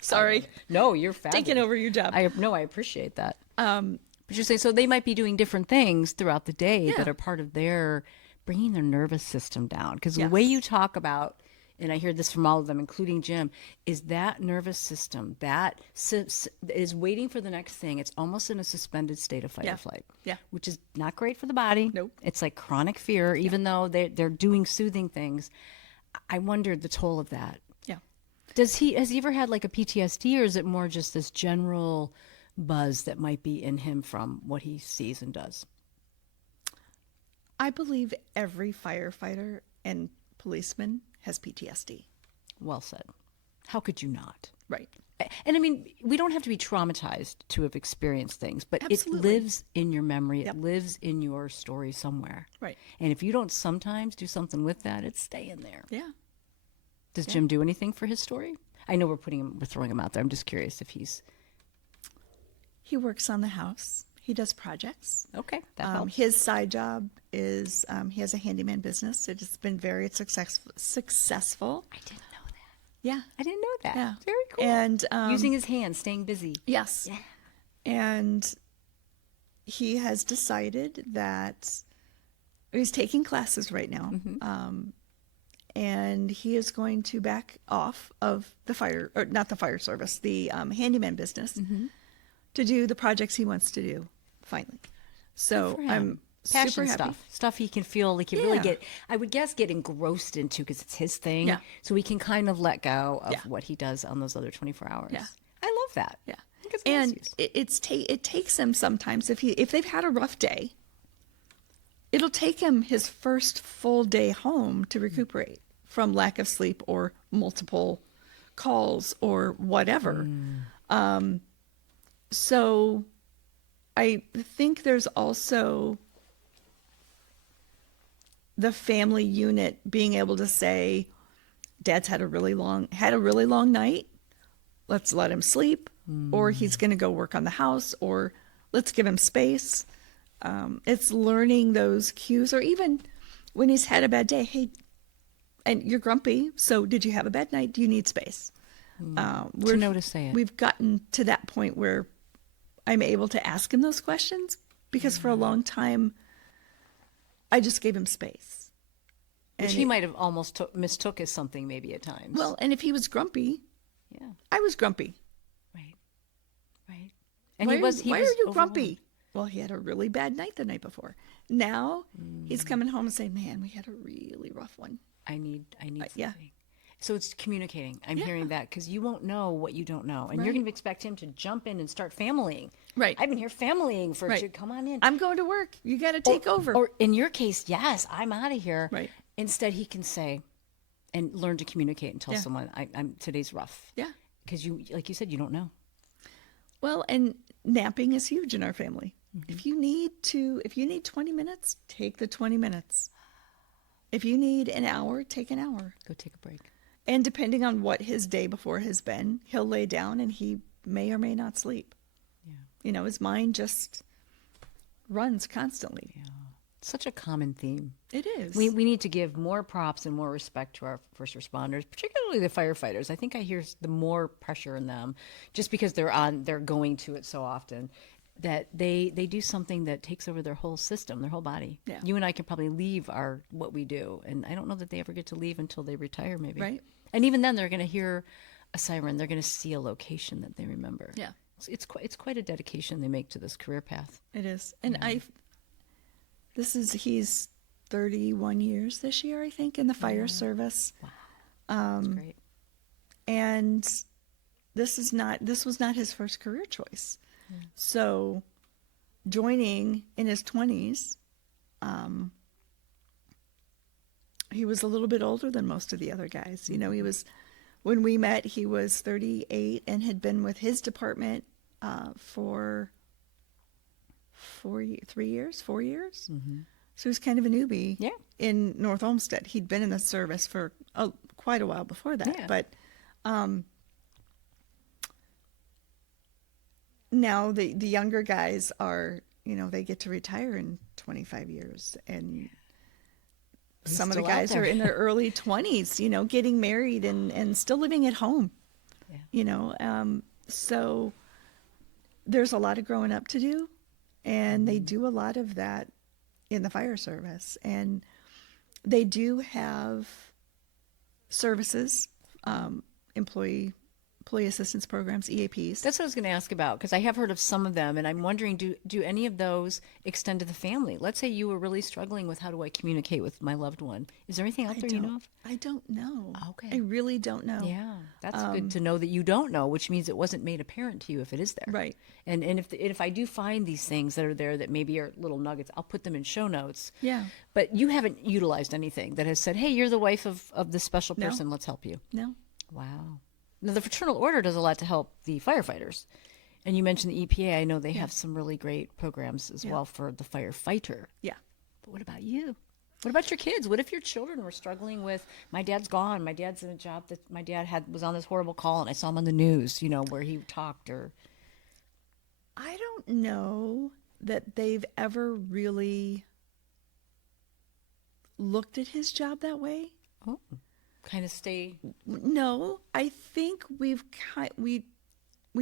Sorry. No, you're fabulous. Taking over your job. I appreciate that. But you're saying, so they might be doing different things throughout the day that Yeah. are part of their bringing their nervous system down. Because the Yes. way you talk about, and I hear this from all of them, including Jim, is that nervous system that is waiting for the next thing. It's almost in a suspended state of fight Yeah. or flight. Yeah. Which is not great for the body. Nope. It's like chronic fear, even though they're doing soothing things. I wondered the toll of that. Yeah. Has he ever had like a PTSD, or is it more just this general buzz that might be in him from what he sees and does? I believe every firefighter and policeman has PTSD. Well said. How could you not? Right. And I mean, we don't have to be traumatized to have experienced things, but Absolutely. it lives in your memory. Yep. It lives in your story somewhere. Right. And if you don't sometimes do something with that, it's staying there. Yeah. Does Jim do anything for his story? I know we're throwing him out there. I'm just curious if he's He works on the house. He does projects. okay. That helps. His side job is he has a handyman business. It has been very successful. I didn't know that. Yeah. I didn't know that. Yeah. Very cool. And using his hands, staying busy. yes. Yeah. And he has decided that he's taking classes right now. And he is going to back off of the not the fire service, the handyman business to do the projects he wants to do finally. So For him. I'm Passion super happy. stuff he can feel like he really Yeah. I would guess, get engrossed into because it's his thing. Yeah. So he can kind of let go of Yeah. what he does on those other 24 hours. Yeah. I love that. Yeah. I think it's And nice. it takes him sometimes if they've had a rough day, it'll take him his first full day home to recuperate from lack of sleep or multiple calls or whatever. So I think there's also the family unit being able to say, Dad's had a really long night. Let's let him sleep, or he's going to go work on the house, or let's give him space. It's learning those cues, or even when he's had a bad day. Hey, and you're grumpy. So did you have a bad night? Do you need space? To know to say it. We've gotten to that point where I'm able to ask him those questions, because for a long time, I just gave him space. Which he might have almost mistook as something maybe at times. Well, and if he was grumpy, yeah, I was grumpy. right. And Why he was are you overwhelmed. grumpy? Well, he had a really bad night the night before. Now he's coming home and saying, man, we had a really rough one. I need something. yeah. So it's communicating. I'm hearing that, because you won't know what you don't know. And you're Right. going to expect him to jump in and start familying. Right. I've been here familying for Right. you. Come on in. I'm going to work. You got to take over. Or in your case, yes, I'm out of here. Right. Instead, he can say and learn to communicate and tell Yeah. someone, I'm today's rough. Yeah. Because you, like you said, you don't know. Well, and napping is huge in our family. If you need 20 minutes, take the 20 minutes. If you need an hour, take an hour. Go take a break. And depending on what his day before has been, he'll lay down and he may or may not sleep. Yeah. You know, his mind just runs constantly. Such a common theme. It is. We need to give more props and more respect to our first responders, particularly the firefighters. I think I hear the more pressure in them just because they're going to it so often, that they do something that takes over their whole system, their whole body. Yeah. You and I can probably leave what we do, and I don't know that they ever get to leave until they retire, maybe. Right. And even then, they're going to hear a siren. They're going to see a location that they remember. Yeah. It's quite a dedication they make to this career path. It is. And he's 31 years this year, I think, in the fire service. That's great. And this was not his first career choice. So joining in his 20s, he was a little bit older than most of the other guys. You know, when we met, he was 38 and had been with his department for 4 years. Mm-hmm. So he was kind of a newbie in North Olmsted. He'd been in the service for quite a while before that. Yeah. But now the younger guys are, you know, they get to retire in 25 years. And some of the still out guys there. are in their early 20s, you know, getting married and still living at home. Yeah. You know, so there's a lot of growing up to do, and they do a lot of that in the fire service. And they do have services, employee assistance programs, EAPs. That's what I was going to ask about, because I have heard of some of them, and I'm wondering, do any of those extend to the family? Let's say you were really struggling with, how do I communicate with my loved one? Is there anything out there you know of? I don't know. Okay. I really don't know. Yeah, that's good to know that you don't know, which means it wasn't made apparent to you if it is there. Right. And if I do find these things that are there that maybe are little nuggets, I'll put them in show notes. Yeah. But you haven't utilized anything that has said, hey, you're the wife of this special No. person, let's help you. No. Wow. Now, the Fraternal Order does a lot to help the firefighters. And you mentioned the EPA. I know they have some really great programs as well for the firefighter. Yeah. But what about you? What about your kids? What if your children were struggling with, my dad's gone, my dad's in a job that my dad was on this horrible call, and I saw him on the news, you know, where he talked, or... I don't know that they've ever really looked at his job that way. Oh, kind of stay... No, I think we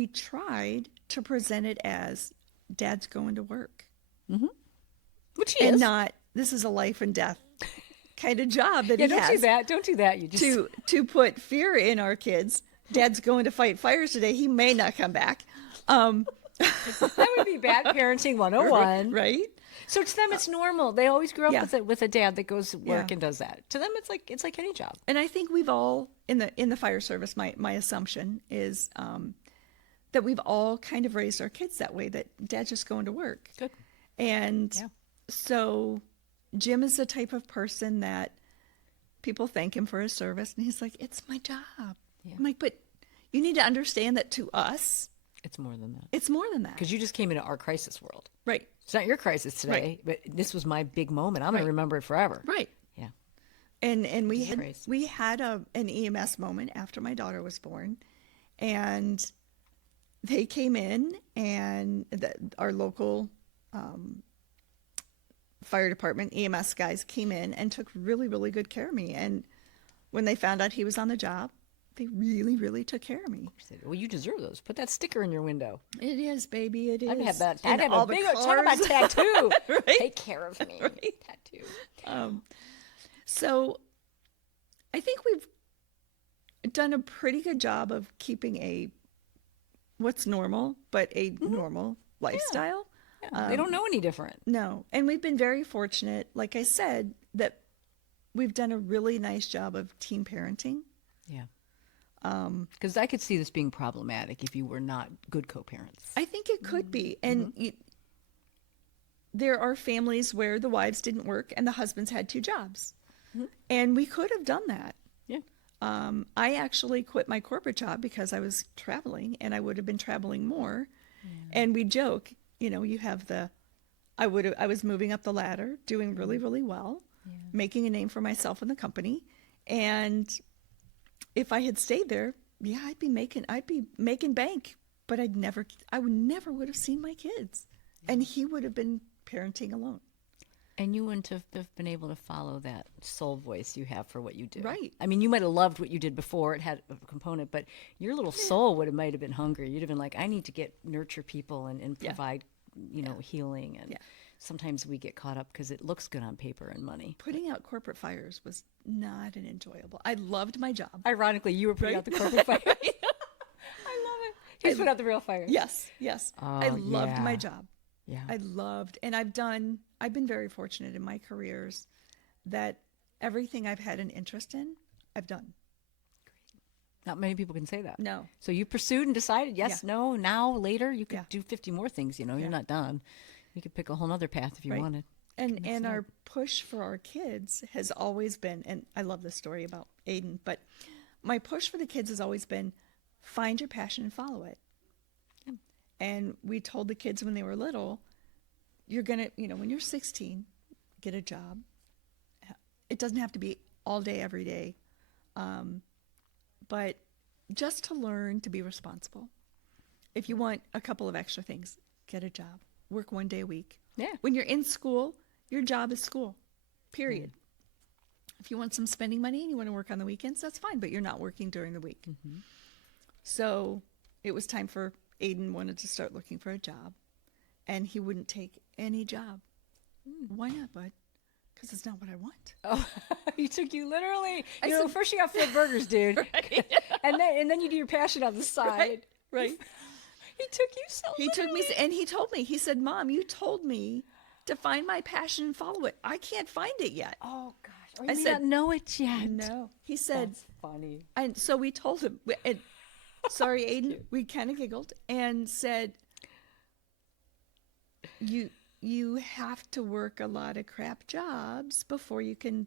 tried to present it as Dad's going to work, Which he and is. not this is a life and death kind of job that he don't has. do that. Don't do that. You just... To put fear in our kids. Dad's going to fight fires today. He may not come back. That would be bad parenting 101. Right? So to them, it's normal. They always grew up with a dad that goes to work Yeah. and does that. To them, it's like any job. And I think we've all in the fire service. My assumption is that we've all kind of raised our kids that way. That Dad's just going to work. Good. And Yeah. so Jim is the type of person that people thank him for his service, and he's like, "It's my job." Yeah. I'm like, "But you need to understand that to us, It's more than that. it's more than that." Because you just came into our crisis world. Right. It's not your crisis today, but this was my big moment. I'm going to remember it forever. Right. And Grace. we had an EMS moment after my daughter was born, and they came in, and our local fire department EMS guys came in and took really, really good care of me. And when they found out he was on the job, they really, really took care of me. Well, you deserve those. Put that sticker in your window. It is, baby. It is. I'd have that. And I'd have all a the big talk about cars. tattoo. Right? Take care of me. Right. Tattoo. So I think we've done a pretty good job of keeping what's normal, but a normal lifestyle. Yeah, they don't know any different. No. And we've been very fortunate, like I said, that we've done a really nice job of team parenting. Yeah. Because I could see this being problematic if you were not good co-parents. I think it could be. And there are families where the wives didn't work and the husbands had 2 jobs. And we could have done that. Yeah. I actually quit my corporate job because I was traveling, and I would have been traveling more. And we joke, you have I was moving up the ladder, doing really, really well, making a name for myself and the company. And if I had stayed there, I'd be making bank, but I would never would have seen my kids, and he would have been parenting alone. And you wouldn't have been able to follow that soul voice you have for what you do. Right. I mean, you might have loved what you did before. It had a component, but your little soul might have been hungry. You'd have been like, I need to nurture people and provide, healing. And sometimes we get caught up because it looks good on paper and money. Putting out corporate fires was not an enjoyable. I loved my job. Ironically, you were putting out the corporate fire. I love it. He's put out the real fire. Yes. I loved my job. Yeah. And I've been very fortunate in my careers that everything I've had an interest in, I've done. Not many people can say that. No. So you pursued and decided, yes, no, now, later, you could Yeah. do 50 more things, you're not done. You could pick a whole other path if you Right. wanted. And our push for our kids has always been, and I love this story about Aiden, but my push for the kids has always been, find your passion and follow it. And we told the kids when they were little, you're going to, when you're 16, get a job. It doesn't have to be all day, every day. But just to learn to be responsible. If you want a couple of extra things, get a job. Work 1 day a week. Yeah. When you're in school, your job is school, period. If you want some spending money and you want to work on the weekends, that's fine, but you're not working during the week. So it was time for Aiden wanted to start looking for a job, and he wouldn't take any job. Why not, bud? Because it's not what I want. Oh, he took you literally. First you got filled burgers, dude. Right. and then you do your passion on the side. Right. He took you so He took me, literally. and he told me, he said, Mom, you told me to find my passion and follow it. I can't find it yet. Oh, gosh. Or I you may said, not know it yet. No. He said, That's funny. and so we told him, and sorry, Aiden, we kind of giggled and said, you have to work a lot of crap jobs before you can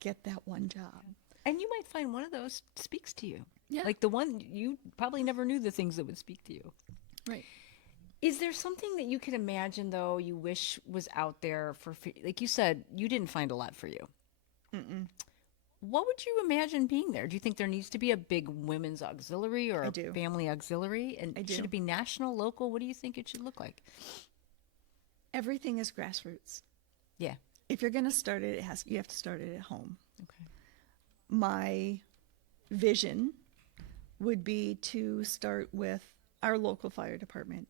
get that one job. And you might find one of those speaks to you. Yeah. Like the one you probably never knew the things that would speak to you. Right. Is there something that you could imagine, though, you wish was out there like you said, you didn't find a lot for you. What would you imagine being there? Do you think there needs to be a big women's auxiliary or I a do. family auxiliary? And I do. should it be national, local? What do you think it should look like? Everything is grassroots. Yeah. If you're going to start it, you have to start it at home. Okay. My vision would be to start with our local fire department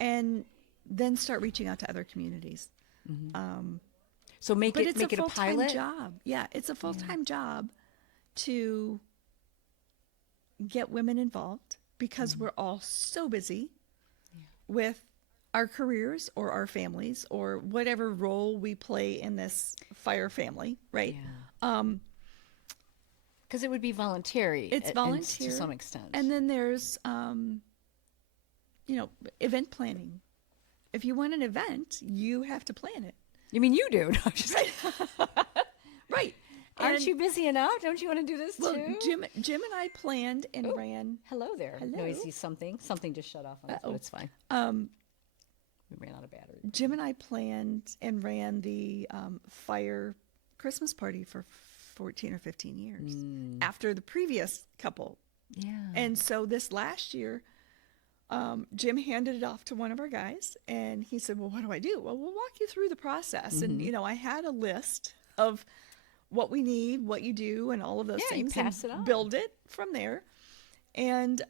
and then start reaching out to other communities. So make But it it's a a full-time pilot. job. Yeah, it's a full-time job to get women involved because we're all so busy with our careers or our families or whatever role we play in this fire family, right? Yeah. Because it would be voluntary. It's volunteer to some extent. And then there's, event planning. If you want an event, you have to plan it. You mean you do? No, I'm just Right. Aren't And- you busy enough? Don't you want to do this Well, too? Jim and I planned and ran. Hello there. Hello. Noisy something. Something just shut off on us, but it's fine. We ran out of battery. Jim and I planned and ran the fire Christmas party for 14 or 15 years after the previous couple. Yeah. And so this last year, Jim handed it off to one of our guys, and he said, well, what do I do? Well, we'll walk you through the process. And, I had a list of what we need, what you do, and all of those Yeah, things. you pass and it on. build it from there. And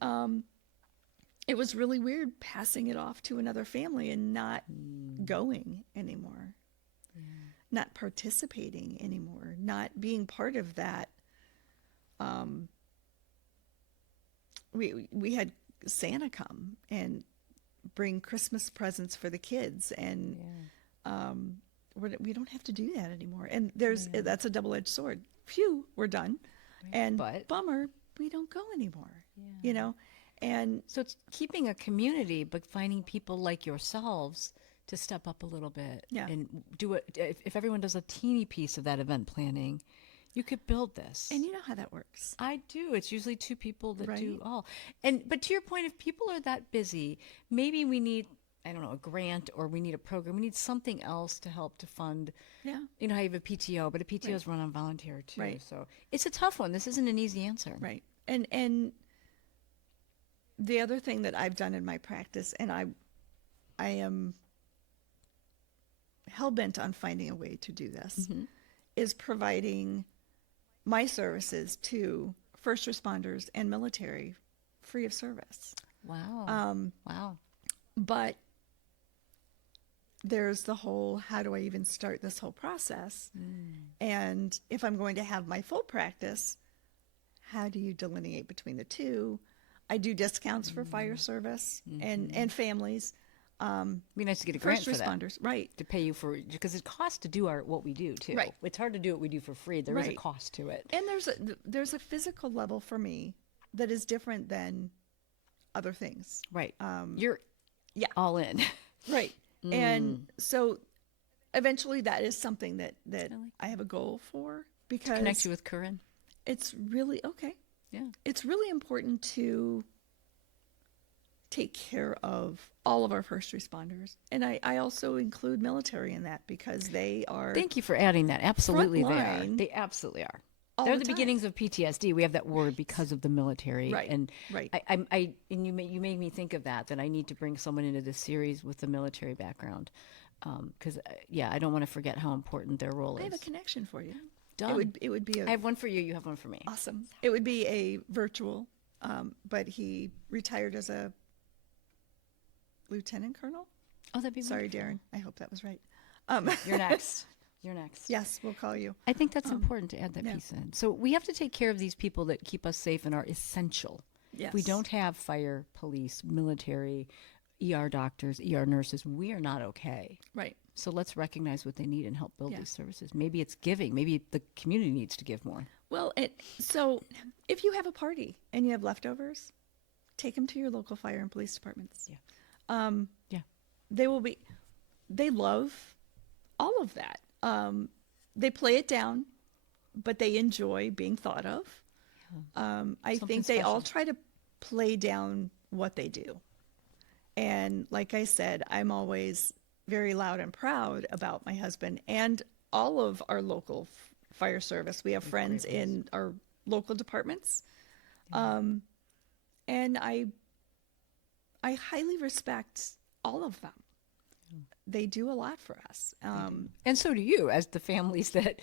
it was really weird passing it off to another family and not going anymore, not participating anymore, not being part of that. We had Santa come and bring Christmas presents for the kids, and we don't have to do that anymore. And that's a double-edged sword. Phew, we're done, and But- bummer, we don't go anymore. And So it's keeping a community, but finding people like yourselves to step up a little bit Yeah. and do it. If everyone does a teeny piece of that event planning, you could build this. and you know how that works. I do. It's usually two people that do Right. all. But to your point, if people are that busy, maybe we need, I don't know, a grant, or we need a program. We need something else to help to fund. Yeah. You know how you have a PTO, but a PTO is run on volunteer too. Right. So it's a tough one. This isn't an easy answer. Right. And the other thing that I've done in my practice, and I am hell-bent on finding a way to do this, is providing my services to first responders and military free of service. Wow. Wow. But there's the whole, how do I even start this whole process? And if I'm going to have my full practice, how do you delineate between the two? I do discounts for fire service and families. It'd be nice to get a grant First for that. responders, right. To pay you for, because it costs to do what we do too. Right. It's hard to do what we do for free. There is a Right. cost to it. And there's a physical level for me that is different than other things. Right. You're Yeah. all in. Right. And so eventually that is something that like I have a goal for, because Connect you with Corinne. it's really okay. Yeah. It's really important to take care of all of our first responders. And I also include military in that, because they are Thank you for adding that. Absolutely, they are. Frontline. They absolutely are. All They're the the time. beginnings of PTSD. We have that word because of the military. Right, And right. I and you made me think of that I need to bring someone into this series with the military background, because I don't want to forget how important their role I have a is. connection for you. Done. It would be I have one for you. You have one for me. awesome. It would be a virtual, but he retired as a lieutenant colonel. Oh, that'd be Sorry, wonderful. Darren. I hope that was right. You're next. You're next. Yes, we'll call you. I think that's important to add that yeah. piece in. So we have to take care of these people that keep us safe and are essential. If we Yes. don't have fire, police, military, ER doctors, ER nurses, we are not okay. Right. So let's recognize what they need and help build Yeah. these services. Maybe it's giving. Maybe the community needs to give more. Well, so if you have a party and you have leftovers, take them to your local fire and police departments. Yeah. Yeah. They love all of that. They play it down, but they enjoy being thought of. I Something think they all special. try to play down what they do. And like I said, I'm always very loud and proud about my husband and all of our local fire service. We have friends in our local departments. And I highly respect all of them. They do a lot for us. And so do you, as the families that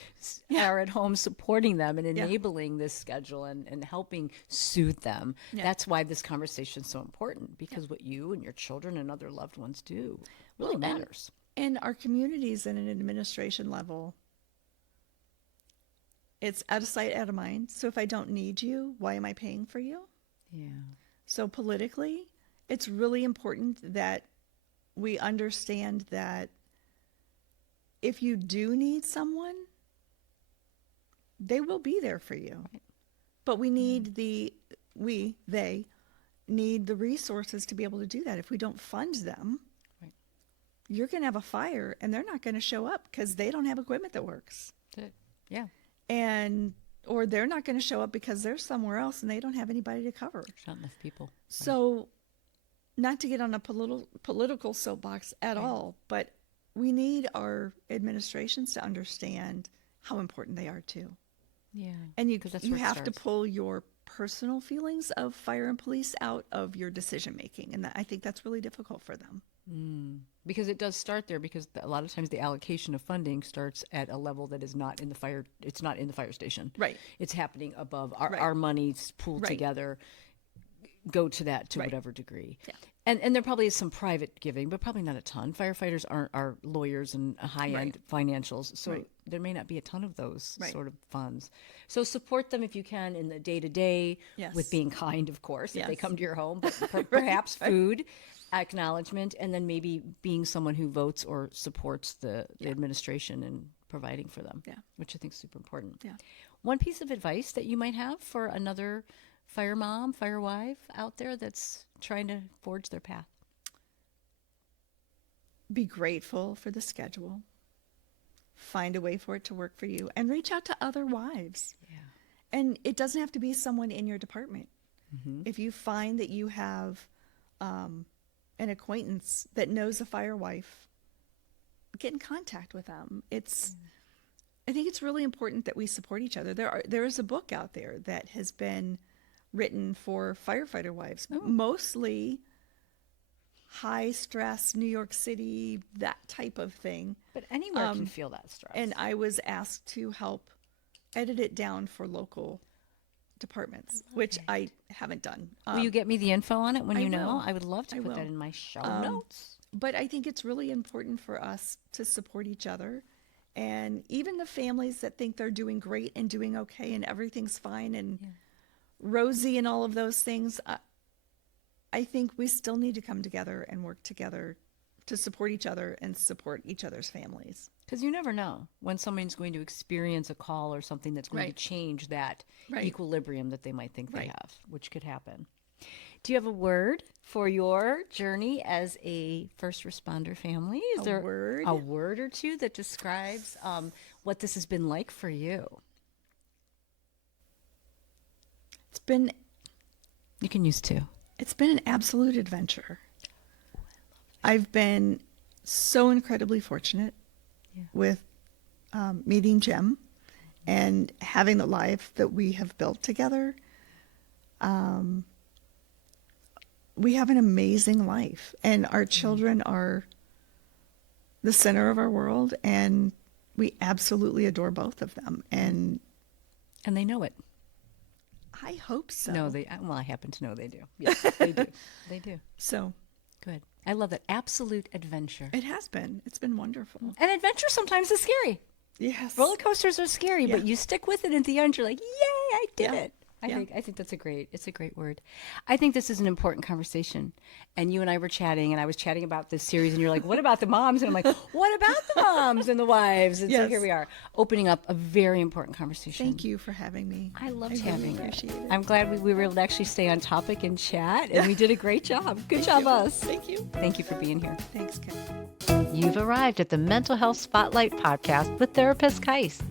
are at home supporting them and enabling this schedule and helping soothe them. Yeah. That's why this conversation is so important, because what you and your children and other loved ones do really matters. And our communities at an administration level, it's out of sight, out of mind. So if I don't need you, why am I paying for you? Yeah. So politically, it's really important that we understand that if you do need someone, they will be there for you. Right. But we need they need the resources to be able to do that. If we don't fund them, Right. you're going to have a fire and they're not going to show up because they don't have equipment that works. That's it. Yeah. Or they're not going to show up because they're somewhere else and they don't have anybody to cover. Not enough people. So, not to get on a political soapbox at all, but we need our administrations to understand how important they are too. Yeah. And you 'Cause that's you where it have to starts. pull your personal feelings of fire and police out of your decision making, and I think that's really difficult for them. Because it does start there, because a lot of times the allocation of funding starts at a level that is not in the fire. It's not in the fire station. Right. It's happening above. Our, Right. our money's pooled Right. together. Go to that to Right. whatever degree. Yeah. And there probably is some private giving, but probably not a ton. Firefighters are lawyers and high end financials, so Right. there may not be a ton of those Right. sort of funds. So support them if you can in the day to day, Yes. with being kind, of course, if they Yes. come to your home, but perhaps food, acknowledgement, and then maybe being someone who votes or supports the administration and providing for them, Yeah. which I think is super important. Yeah. One piece of advice that you might have for another fire mom, fire wife out there that's trying to forge their path? Be grateful for the schedule. Find a way for it to work for you, and reach out to other wives. Yeah. And it doesn't have to be someone in your department. If you find that you have an acquaintance that knows a fire wife, get in contact with them. I think it's really important that we support each other. There is a book out there that has been written for firefighter wives, mostly high stress, New York City, that type of thing. But anywhere can feel that stress. And I was asked to help edit it down for local departments, which I haven't done. Will you get me the info on it when I you know? will. I would love to I put will. that in my show notes. But I think it's really important for us to support each other. And even the families that think they're doing great and doing okay and everything's fine and rosy and all of those things, I think we still need to come together and work together to support each other and support each other's families. Because you never know when someone's going to experience a call or something that's going Right. to change that Right. equilibrium that they might think they Right. have, which could happen. Do you have a word for your journey as a first responder family? Is A there word? a word or two that describes what this has been like for you? You can use two. It's been an absolute adventure. I've been so incredibly fortunate with meeting Jim and having the life that we have built together. We have an amazing life, and our children are the center of our world, and we absolutely adore both of them. And they know it. I hope so. No, I happen to know they do. Yes, they do. They do. So Good. I love that. Absolute adventure. it has been. It's been wonderful. And adventure sometimes is scary. Yes. Roller coasters are scary, but Yeah. you stick with it at the end. You're like, yay, I did Yeah. it. I Yeah. think that's it's a great word. I think this is an important conversation. And you and I were chatting, and I was chatting about this series, and you're like, what about the moms? And I'm like, what about the moms and the wives? And so Yes. here we are, opening up a very important conversation. Thank you for having me. I loved really having it. appreciate it. I'm glad we were able to actually stay on topic and chat, and we did a great job. Good job, us. Thank you. Thank you for being here. Thanks, Ken. You've arrived at the Mental Health Spotlight podcast with therapist Caise.